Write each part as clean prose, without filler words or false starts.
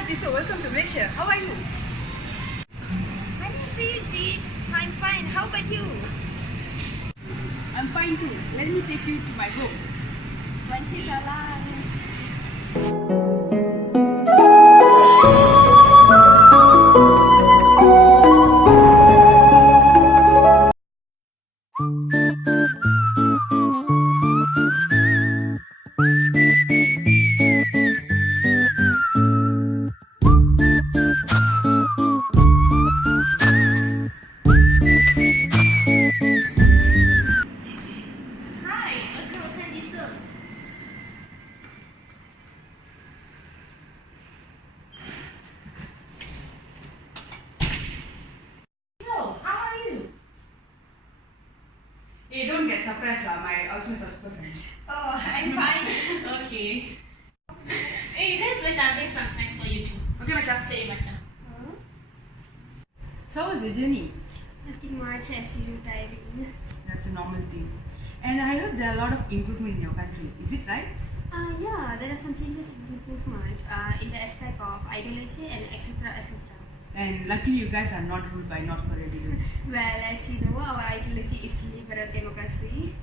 Hi Jisoo, welcome to Malaysia. How are you? Hi Sriji, I'm fine. How about you? I'm fine too. Let me take you to my room. Once is alive. Hi, welcome Jisoo. So, how are you? Hey, don't get surprised lah. My housemates are super French. Oh, I'm fine. Okay. Hey, you guys wait, I'll bring some snacks for you too. Okay, macam. Say, macam. So how was your journey? Nothing much as usual tiring. That's a normal thing. And I heard there are a lot of improvement in your country. Is it right? Yeah, there are some changes in improvement in the aspect of ideology and etc. etc. And luckily you guys are not ruled by North Korea, did you? Well, as you know, our ideology is liberal democracy.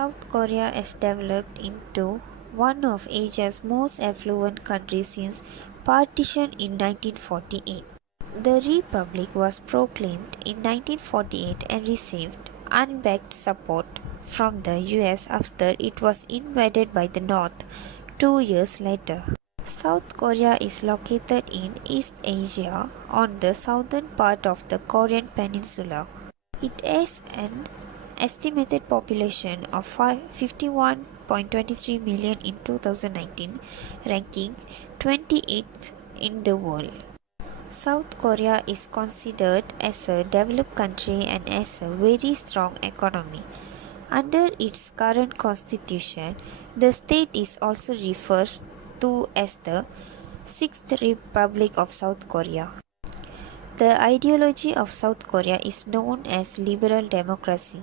South Korea has developed into one of Asia's most affluent countries since partition in 1948. The republic was proclaimed in 1948 and received unbacked support from the US after it was invaded by the North 2 years later. South Korea is located in East Asia on the southern part of the Korean peninsula. It has an estimated population of 51.23 million in 2019, ranking 28th in the world. South Korea is considered as a developed country and has a very strong economy. Under its current constitution, the state is also referred to as the Sixth Republic of South Korea. The ideology of South Korea is known as liberal democracy.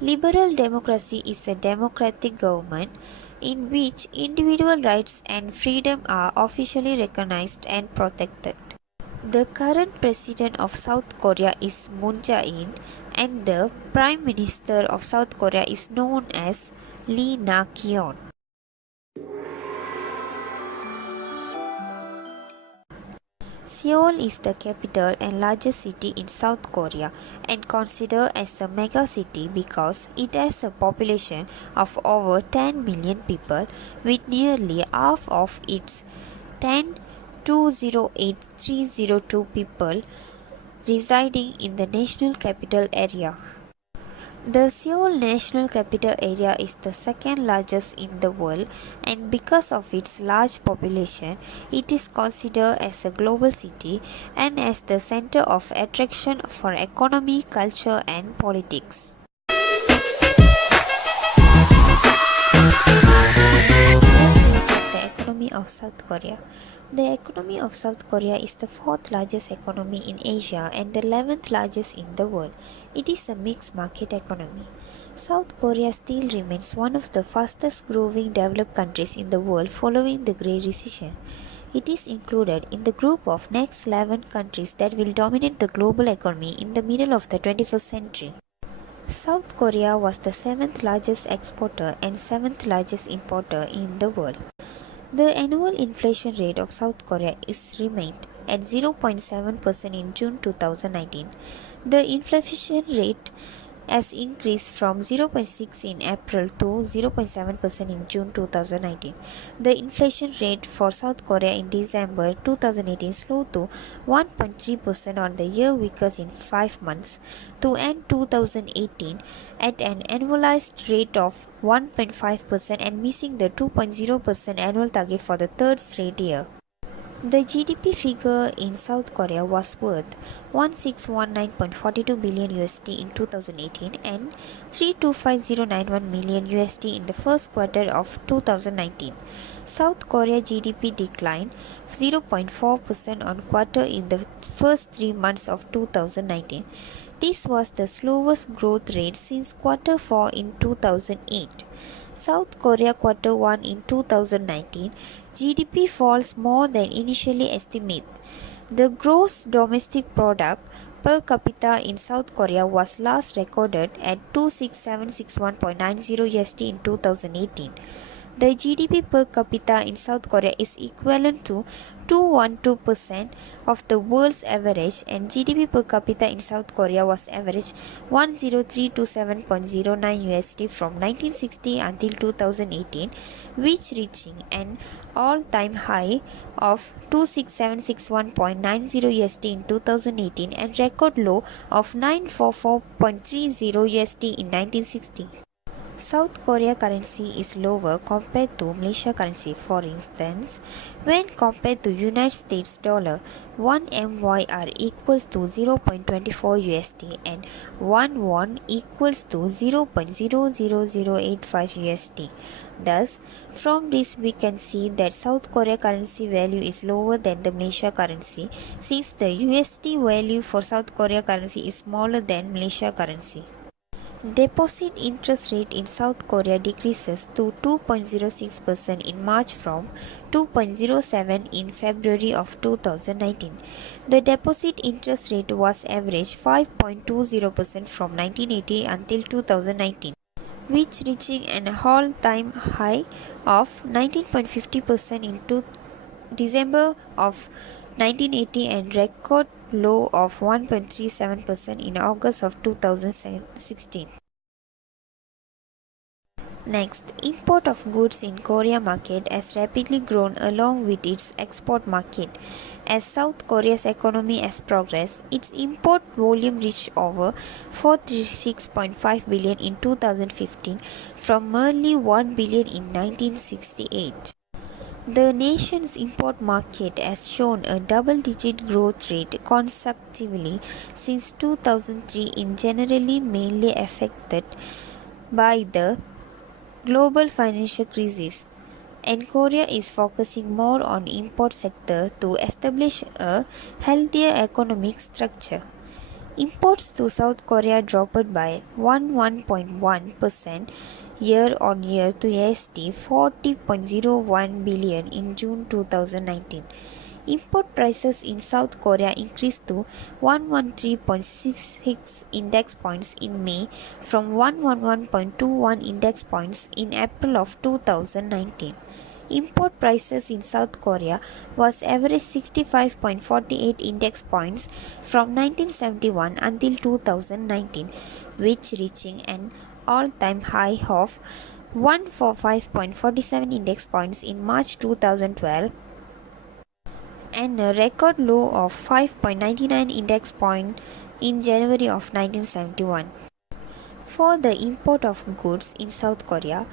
Liberal democracy is a democratic government in which individual rights and freedom are officially recognized and protected. The current president of South Korea is Moon Jae-in and the prime minister of South Korea is known as Lee Na-kyon. Seoul is the capital and largest city in South Korea and considered as a mega city because it has a population of over 10 million people, with nearly half of its 10,208,302 people residing in the national capital area. The Seoul National Capital Area is the second largest in the world, and because of its large population, it is considered as a global city and as the center of attraction for economy, culture, and politics. The economy of South Korea. The economy of South Korea is the fourth largest economy in Asia and the 11th largest in the world. It is a mixed market economy. South Korea still remains one of the fastest growing developed countries in the world following the Great Recession. It is included in the group of next 11 countries that will dominate the global economy in the middle of the 21st century. South Korea was the 7th largest exporter and 7th largest importer in the world. The annual inflation rate of South Korea is remained at 0.7% in June 2019. The inflation rate has increased from 0.6 in April to 0.7% in June 2019. The inflation rate for South Korea in December 2018 slowed to 1.3% on the year, weakest in 5 months, to end 2018 at an annualized rate of 1.5% and missing the 2.0% annual target for the third straight year. The GDP figure in South Korea was worth 1619.42 billion USD in 2018 and 325091 million USD in the first quarter of 2019. South Korea GDP declined 0.4% on quarter in the first 3 months of 2019. This was the slowest growth rate since quarter 4 in 2008. South Korea quarter 1 in 2019, GDP falls more than initially estimated. The gross domestic product per capita in South Korea was last recorded at 26761.90 USD in 2018. The GDP per capita in South Korea is equivalent to 212% of the world's average, and GDP per capita in South Korea was average 10327.09 USD from 1960 until 2018, which reaching an all-time high of 26761.90 USD in 2018 and record low of 944.30 USD in 1960. South Korea currency is lower compared to Malaysia currency. For instance, when compared to United States dollar, 1 MYR equals to 0.24 USD and 1 won equals to 0.00085 USD. Thus, from this we can see that South Korea currency value is lower than the Malaysia currency, since the USD value for South Korea currency is smaller than Malaysia currency. Deposit interest rate in South Korea decreases to 2.06% in March from 2.07% in February of 2019. The deposit interest rate was average 5.20% from 1980 until 2019, which reaching an all-time high of 19.50% in December of 1980 and record low of 1.37% in August of 2016. Next, import of goods in Korea market has rapidly grown along with its export market. As South Korea's economy has progressed, its import volume reached over 436.5 billion in 2015 from merely 1 billion in 1968. The nation's import market has shown a double-digit growth rate consecutively since 2003 in generally mainly affected by the global financial crisis, and Korea is focusing more on import sector to establish a healthier economic structure. Imports to South Korea dropped by 11.1% year-on-year to USD 40.01 billion in June 2019. Import prices in South Korea increased to 113.66 index points in May from 111.21 index points in April of 2019. Import prices in South Korea was average 65.48 index points from 1971 until 2019, which reaching an all-time high of 145.47 index points in March 2012 and a record low of 5.99 index point in January of 1971. For the import of goods in South Korea,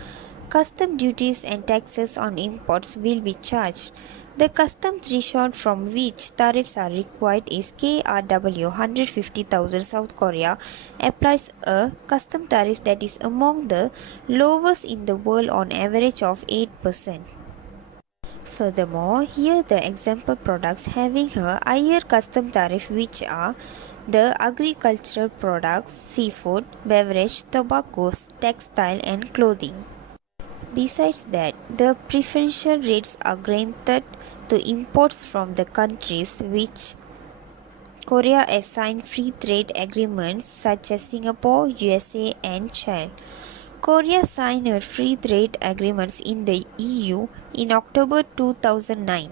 custom duties and taxes on imports will be charged. The custom threshold from which tariffs are required is KRW 150,000. South Korea applies a custom tariff that is among the lowest in the world on average of 8%. Furthermore, here the example products having a higher custom tariff, which are the agricultural products, seafood, beverage, tobacco, textile and clothing. Besides that, the preferential rates are granted to imports from the countries which Korea has signed free trade agreements such as Singapore, USA and Chile. Korea signed a free trade agreements in the EU in October 2009.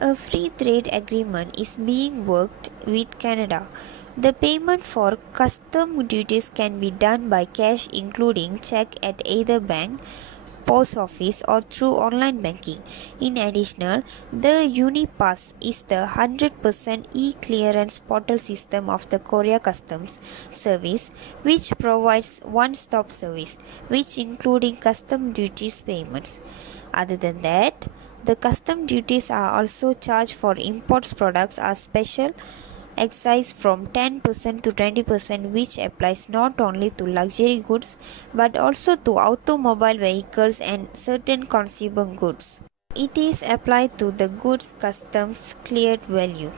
A free trade agreement is being worked with Canada. The payment for custom duties can be done by cash, including check at either bank, post office or through online banking. In addition, the UniPass is the 100% e-clearance portal system of the Korea Customs Service, which provides one-stop service, which including custom duties payments. Other than that, the custom duties are also charged for imports products are special excise from 10% to 20%, which applies not only to luxury goods but also to automobile vehicles and certain consumer goods. It is applied to the goods customs cleared value.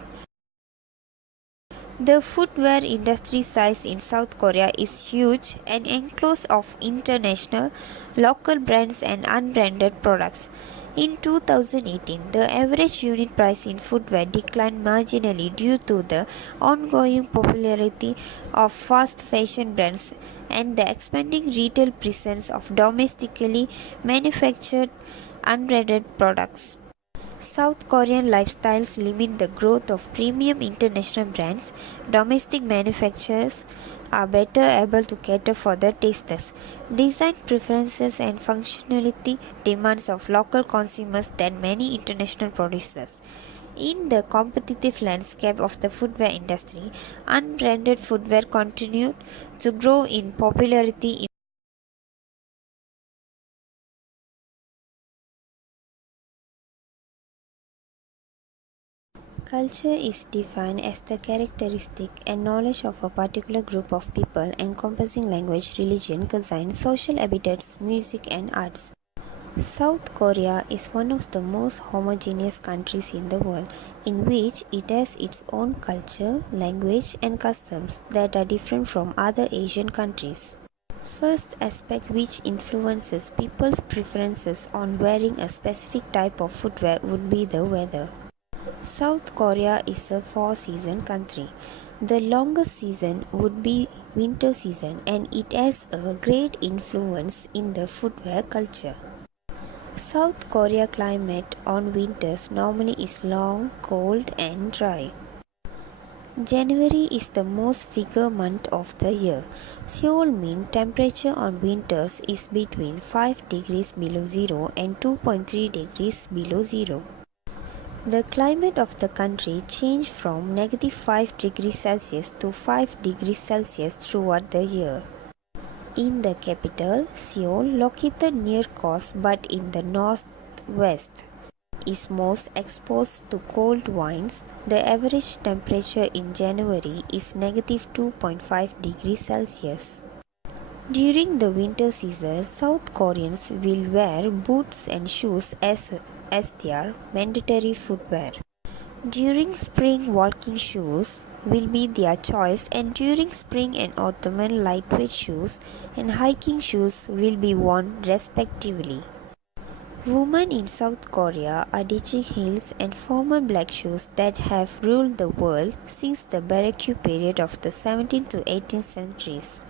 The footwear industry size in South Korea is huge, an enclosure of international, local brands and unbranded products. In 2018, the average unit price in footwear declined marginally due to the ongoing popularity of fast fashion brands and the expanding retail presence of domestically manufactured unbranded products. South Korean lifestyles limit the growth of premium international brands. Domestic manufacturers are better able to cater for the tastes, design preferences, and functionality demands of local consumers than many international producers. In the competitive landscape of the footwear industry, unbranded footwear continued to grow in popularity. Culture is defined as the characteristic and knowledge of a particular group of people encompassing language, religion, cuisine, social habitats, music, and arts. South Korea is one of the most homogeneous countries in the world, in which it has its own culture, language, and customs that are different from other Asian countries. First aspect which influences people's preferences on wearing a specific type of footwear would be the weather. South Korea is a four-season country. The longest season would be winter season, and it has a great influence in the footwear culture. South Korea climate on winters normally is long, cold and dry. January is the most vigorous month of the year. Seoul mean temperature on winters is between 5 degrees below zero and 2.3 degrees below zero. The climate of the country changed from -5 degrees Celsius to 5 degrees Celsius throughout the year. In the capital, Seoul, located near coast but in the northwest, is most exposed to cold winds. The average temperature in January is -2.5 degrees Celsius. During the winter season, South Koreans will wear boots and shoes as their mandatory footwear. During spring, walking shoes will be their choice, and during spring and autumn, lightweight shoes and hiking shoes will be worn respectively. Women in South Korea are ditching heels and formal black shoes that have ruled the world since the Baroque period of the 17th to 18th centuries.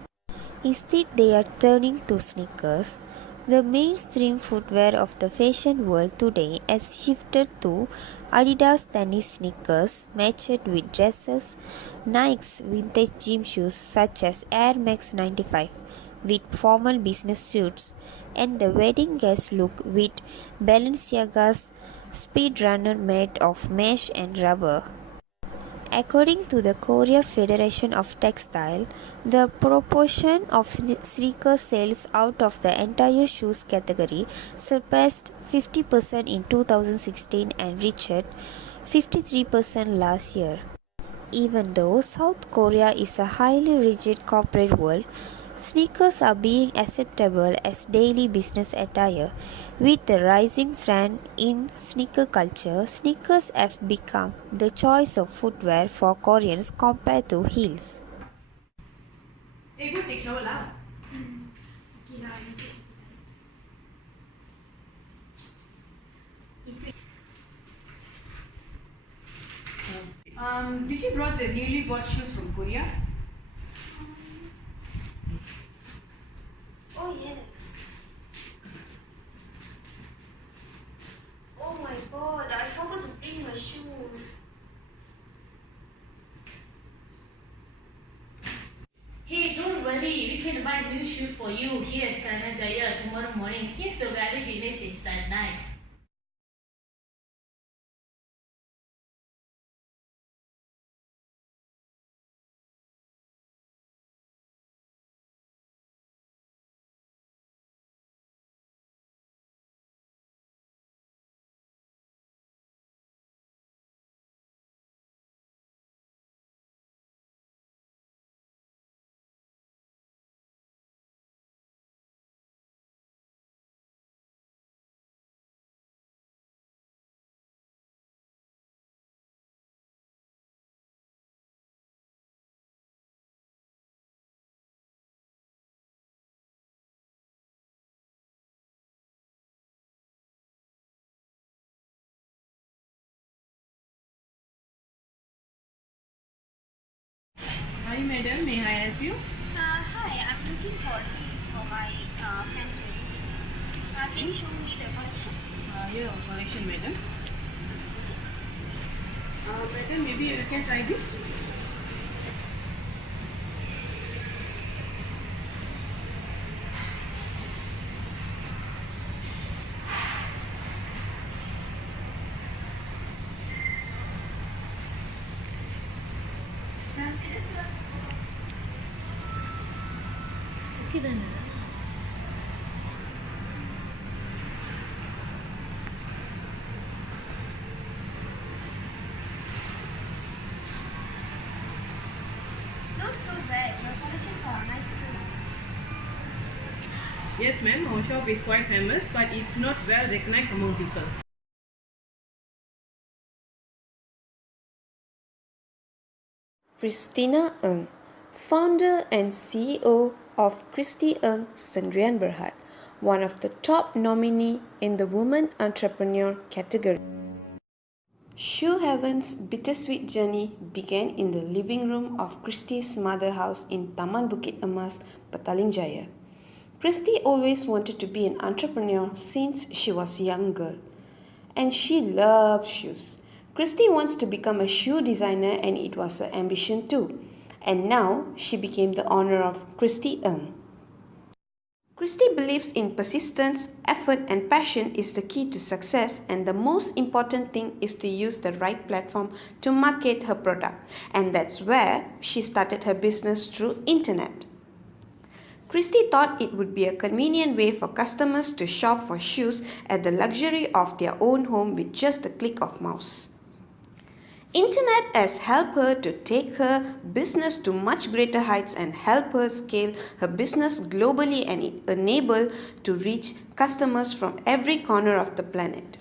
Instead, they are turning to sneakers. The mainstream footwear of the fashion world today has shifted to Adidas tennis sneakers matched with dresses, Nike's vintage gym shoes such as Air Max 95 with formal business suits, and the wedding guest look with Balenciaga's Speedrunner made of mesh and rubber. According to the Korea Federation of Textile, the proportion of sneaker sales out of the entire shoes category surpassed 50% in 2016 and reached 53% last year. Even though South Korea is a highly rigid corporate world, sneakers are being acceptable as daily business attire. With the rising trend in sneaker culture, sneakers have become the choice of footwear for Koreans compared to heels. Hey, go take shower lah. Okay lah, you just Did you brought the newly bought shoes from Korea? Oh yes. Oh my god, I forgot to bring my shoes. Hey, don't worry, we can buy new shoes for you here at Karanajaya tomorrow morning since the weather delays is at night. Hi madam, may I help you? Hi, I'm looking for these for my friend's wedding. Can you show me the collection? Here, collection madam. Madam, maybe you can try this. Okay then. Not so bad. Your collections are nice too. Yes ma'am, our shop is quite famous, but it's not well recognized among people. Christina Ng, founder and CEO of Christy Ng Sendirian Berhad, one of the top nominee in the Women Entrepreneur category. Shoe Heaven's bittersweet journey began in the living room of Christy's mother house in Taman Bukit Emas, Petaling Jaya. Christy always wanted to be an entrepreneur since she was a young girl. And she loves shoes. Christy wants to become a shoe designer and it was her ambition too. And now she became the owner of Christy Ng. Christy believes in persistence, effort and passion is the key to success, and the most important thing is to use the right platform to market her product. And that's where she started her business through internet. Christy thought it would be a convenient way for customers to shop for shoes at the luxury of their own home with just a click of mouse. Internet has helped her to take her business to much greater heights and help her scale her business globally, and it enable to reach customers from every corner of the planet.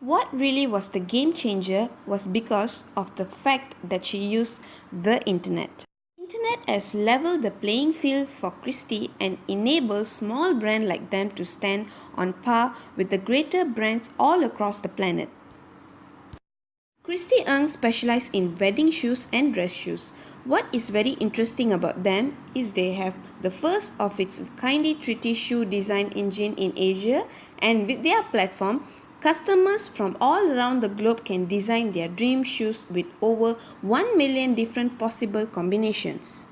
What really was the game changer was because of the fact that she used the internet. Internet has leveled the playing field for Christy and enables small brands like them to stand on par with the greater brands all across the planet. Christy Ng specializes in wedding shoes and dress shoes. What is very interesting about them is they have the first of its kindly treaty shoe design engine in Asia, and with their platform, customers from all around the globe can design their dream shoes with over 1 million different possible combinations.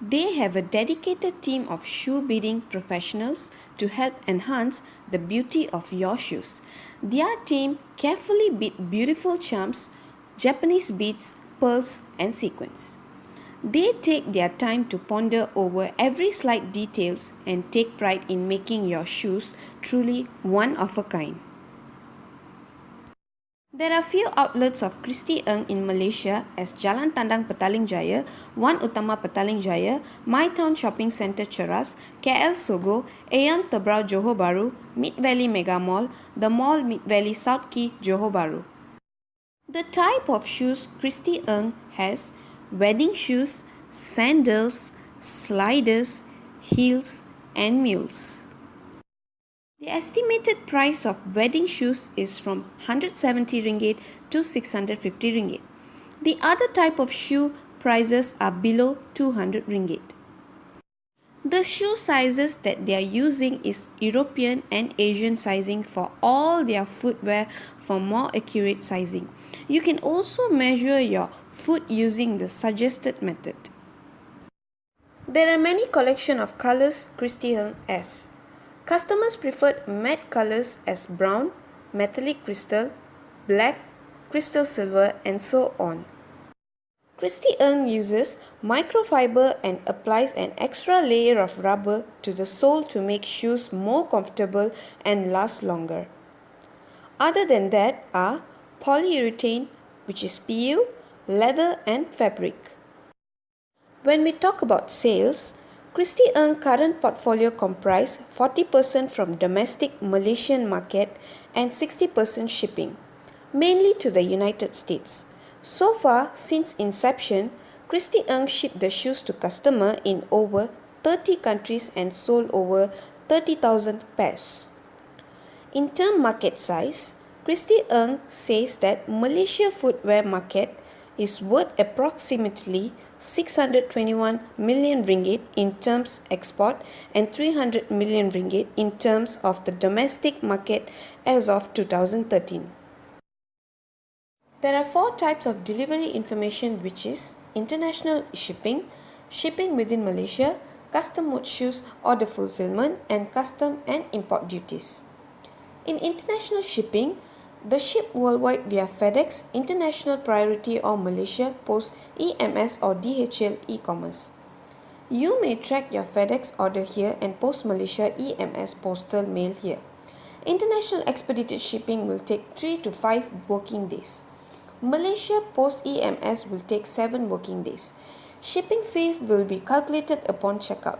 They have a dedicated team of shoe beading professionals to help enhance the beauty of your shoes. Their team carefully bead beautiful charms, Japanese beads, pearls and sequins. They take their time to ponder over every slight details and take pride in making your shoes truly one of a kind. There are few outlets of Christy Ng in Malaysia as Jalan Tandang Petaling Jaya, One Utama Petaling Jaya, My Town Shopping Centre Cheras, KL Sogo, Aeon Tebrau Johor Bahru, Mid Valley Mega Mall, The Mall Mid Valley South Key Johor Bahru. The type of shoes Christy Ng has: wedding shoes, sandals, sliders, heels and mules. The estimated price of wedding shoes is from 170 ringgit to 650 ringgit. The other type of shoe prices are below 200 ringgit. The shoe sizes that they are using is European and Asian sizing for all their footwear for more accurate sizing. You can also measure your foot using the suggested method. There are many collection of colors Christy Ng has. Customers preferred matte colors as brown, metallic crystal, black, crystal silver and so on. Christy Ng uses microfiber and applies an extra layer of rubber to the sole to make shoes more comfortable and last longer. Other than that are polyurethane, which is PU, leather and fabric. When we talk about sales, Christy Ng current portfolio comprise 40% from domestic Malaysian market and 60% shipping, mainly to the United States. So far, since inception, Christy Ng shipped the shoes to customer in over 30 countries and sold over 30,000 pairs. In term market size, Christy Ng says that Malaysia footwear market is worth approximately 621 million ringgit in terms export and 300 million ringgit in terms of the domestic market as of 2013. There are 4 types of delivery information, which is international shipping, shipping within Malaysia, custom mode shoes order fulfillment, and custom and import duties. In international shipping, the ship worldwide via FedEx, International Priority or Malaysia Post EMS or DHL e-commerce. You may track your FedEx order here and Post Malaysia EMS postal mail here. International expedited shipping will take 3 to 5 working days. Malaysia Post EMS will take 7 working days. Shipping fee will be calculated upon checkout.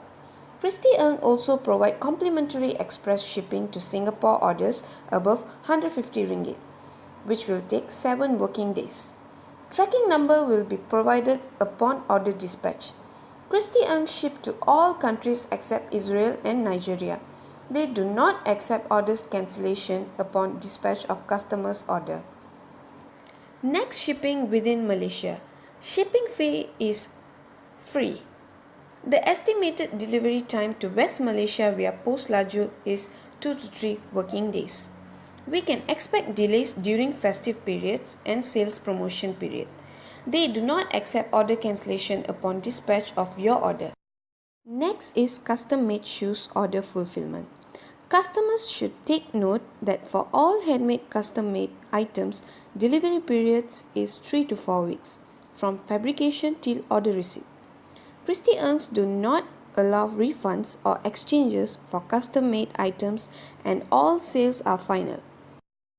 Christie Ng also provide complimentary express shipping to Singapore orders above 150 ringgit, which will take 7 working days. Tracking number will be provided upon order dispatch. Christie Ng ship to all countries except Israel and Nigeria. They do not accept orders cancellation upon dispatch of customer's order. Next, shipping within Malaysia. Shipping fee is free. The estimated delivery time to West Malaysia via Post Laju is 2 to 3 working days. We can expect delays during festive periods and sales promotion period. They do not accept order cancellation upon dispatch of your order. Next is custom-made shoes order fulfillment. Customers should take note that for all handmade custom-made items, delivery periods is 3 to 4 weeks, from fabrication till order receipt. Christie Ng's do not allow refunds or exchanges for custom-made items, and all sales are final.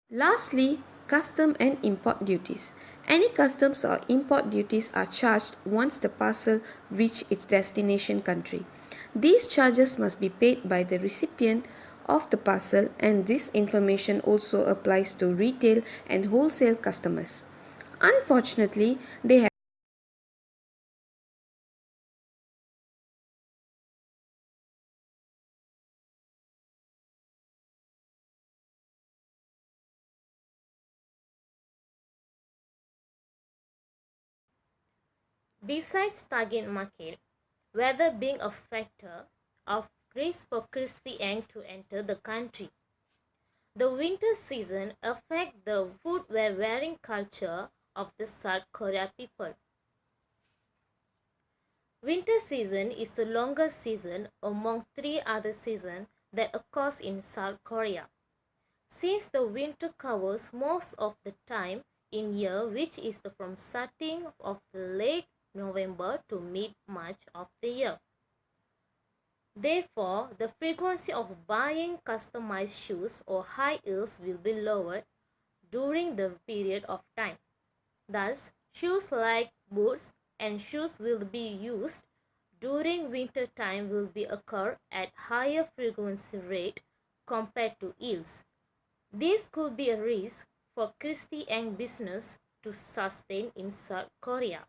Lastly, custom and import duties. Any customs or import duties are charged once the parcel reaches its destination country. These charges must be paid by the recipient of the parcel, and this information also applies to retail and wholesale customers. Unfortunately, they have Besides target market, weather being a factor of risk for Christie Ng to enter the country. The winter season affects the footwear wearing culture of the South Korea people. Winter season is the longest season among 3 other seasons that occurs in South Korea. Since the winter covers most of the time in year, which is from starting of late November to mid-March of the year. Therefore, the frequency of buying customized shoes or high heels will be lowered during the period of time. Thus, shoes like boots and shoes will be used during winter time will be occur at higher frequency rate compared to heels. This could be a risk for Christie Ng business to sustain in South Korea.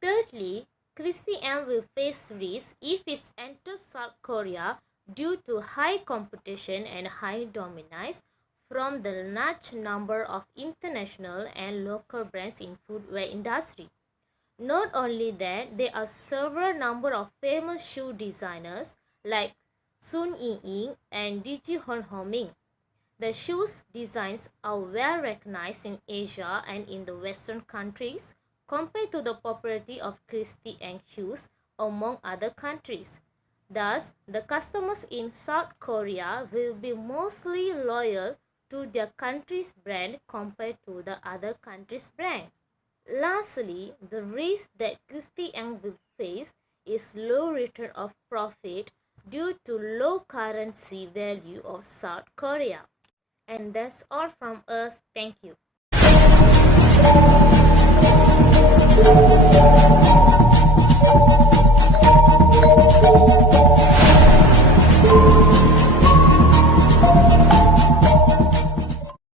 Thirdly, Christie Ng will face risk if it enters South Korea due to high competition and high dominance from the large number of international and local brands in footwear industry. Not only that, there are several number of famous shoe designers like Sun Ying and Digi Hon Ho Ming. The shoes designs are well recognized in Asia and in the Western countries compared to the popularity of Christie Ng shoes among other countries. Thus, the customers in South Korea will be mostly loyal to their country's brand compared to the other country's brand. Lastly, the risk that Christie Ng will face is low return of profit due to low currency value of South Korea. And that's all from us. Thank you.